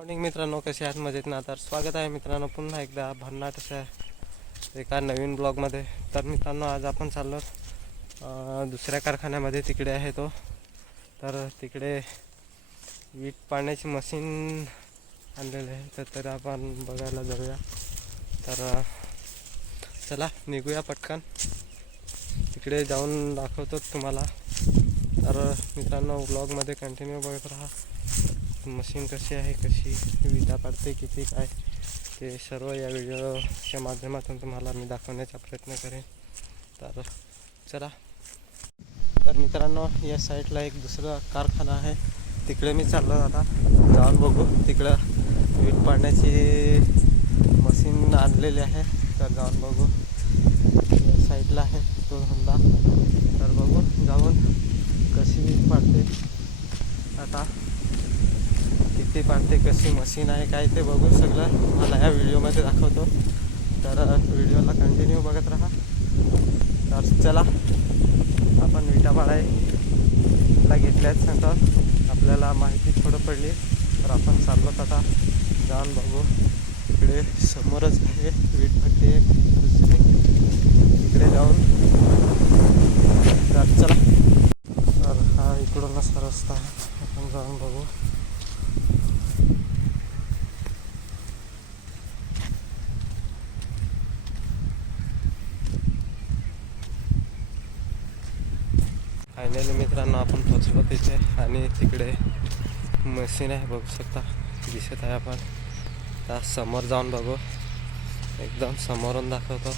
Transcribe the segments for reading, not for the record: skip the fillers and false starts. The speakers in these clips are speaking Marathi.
मॉर्निंग मित्रांनो, कसे आहात? मजेत ना? तर स्वागत आहे मित्रांनो पुन्हा एकदा भन्नाट अशा एका नवीन ब्लॉगमध्ये. तर मित्रांनो, आज आपण चाललो दुसऱ्या कारखान्यामध्ये. तिकडे आहे तो. तर तिकडे वीट पाडण्याची मशीन आणलेलं आहे. तर आपण बघायला जाऊया. तर चला निघूया पटकन. तिकडे जाऊन दाखवतो तुम्हाला. तर मित्रांनो, ब्लॉगमध्ये कंटिन्यू बघत राहा. मशीन कशी आहे, कशी विटा पाडते, किती काय, ते सर्व या व्हिडिओच्या माध्यमातून तुम्हाला मी दाखवण्याचा प्रयत्न करेन. तर चला. तर मित्रांनो, या साईडला एक दुसरा कारखाना आहे. तिकडे मी चाललो आता. जाऊन बघू. तिकडं वीट पाडण्याची मशीन आणलेली आहे. तर जाऊन बघू. या साईडला आहे तो धंदा. तर बघू जाऊन कशी वीट पाडते, आता किती पाडते, कशी मशीन आहे, काय ते बघू. सगळं मला या व्हिडिओमध्ये दाखवतो. तर व्हिडिओला कंटिन्यू बघत राहा. तर चला, आपण विटा पाडायला घेतल्याच नंतर आपल्याला माहिती थोडं पडली. तर आपण चाललो आता. जाऊन बघू. इकडे समोरच आहे वीट भट्टी दुसरी. इकडे जाऊन तर चला. तर हा इकडून असा रस्ता आहे. आपण जाऊन बघू. फायनली मित्रांनो, आपण पोचलो तिथे. आणि तिकडे मशीन आहे, बघू शकता, दिसत आहे. आपण त्या समोर जाऊन बघू. एकदम समोरून दाखवतो.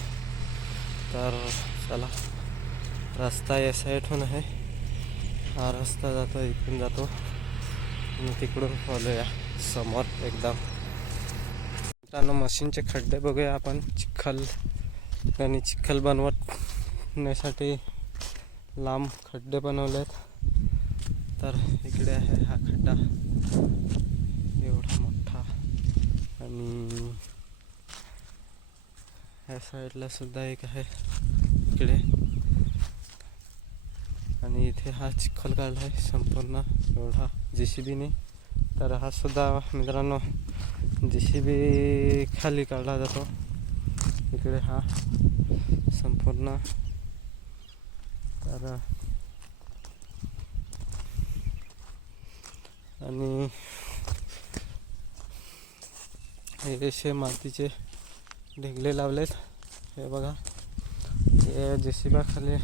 तर चला. रस्ता या साईडहून आहे. हा रस्ता जातो, इकडून जातो आणि तिकडून बोलूया समोर एकदम. मित्रांनो, मशीनचे खड्डे बघूया आपण. चिखल बनवण्यासाठी लांब खड्डे बनवलेत. तर इकडे आहे हा खड्डा एवढा मोठा. आणि ह्या साईडला सुद्धा एक आहे इकडे. आणि इथे हा चिखल काढला आहे संपूर्ण एवढा JCBने. तर हा सुद्धा मित्रांनो JCB खाली काढला जातो. इकडे हा संपूर्ण. तर आणि हे असे मातीचे ढेगले लावलेत. हे बघा, हे JCB खाली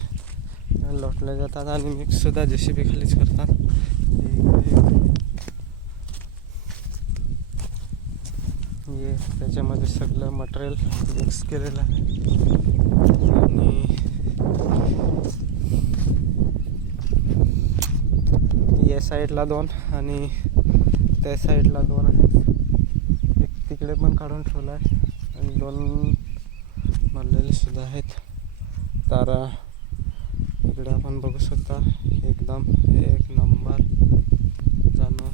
लोटले जातात आणि मिक्ससुद्धा JCB खालीच करतात. हे त्याच्यामध्ये सगळं मटेरियल मिक्स केलेलं आहे. आणि या साईडला 2 आणि त्या साईडला 2 आहेत. एक तिकडे पण काढून ठेवला आहे आणि 2 भरलेले सुद्धा आहेत. तर इकडे आपण बघू शकता, एकदम एक नंबर जाणं.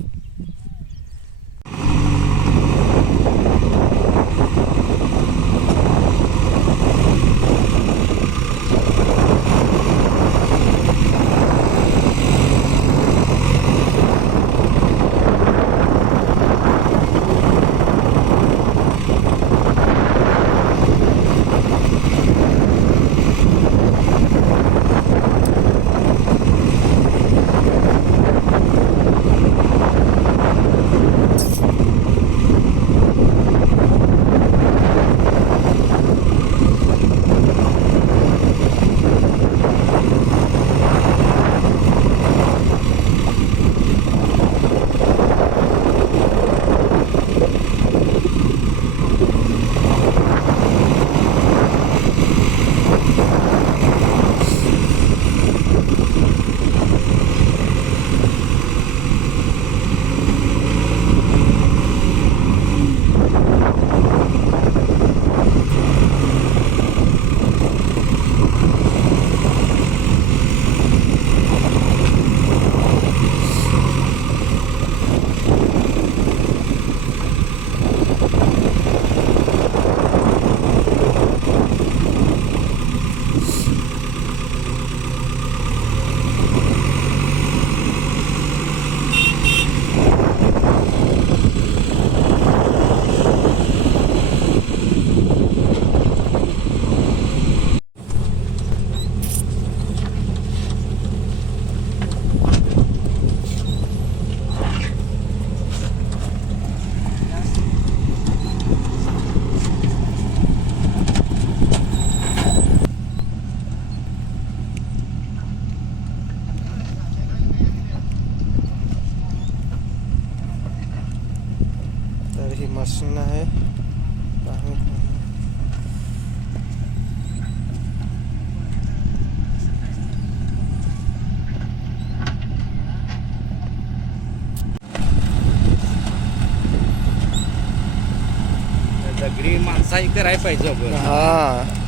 ही मशीन आहे. दगडी माणसाही करायला पाहिजे आपण. हा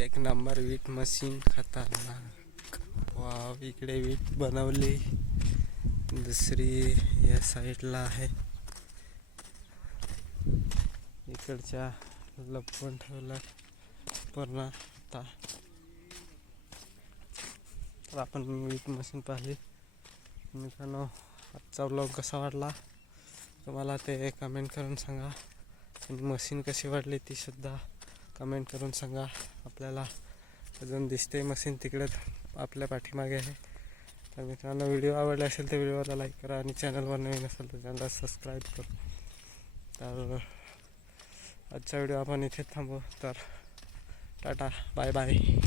एक नंबर वीट मशीन खतरनाक. वाव, इकडे वीट बनवली, दुसरी या साईडला आहे. इकडच्या लपवून ठेवलं पूर्ण. तर आपण वीट मशीन पाहिली. मित्रांनो, आजचा व्लॉग कसा वाटला तुम्हाला ते कमेंट करून सांगा. आणि मशीन कशी वाटली ती सुद्धा कमेंट करून सांगा. आपल्याला अजून दिसते मशीन तिकडे आपल्या पाठीमागे आहे. तर मित्रांनो, व्हिडिओ आवडला असेल तर व्हिडिओला लाईक करा आणि चॅनलवर नवीन असेल तर चॅनलला सबस्क्राईब करा. तर आजचा व्हिडिओ आपण इथे थांबू. तर टाटा, बाय बाय.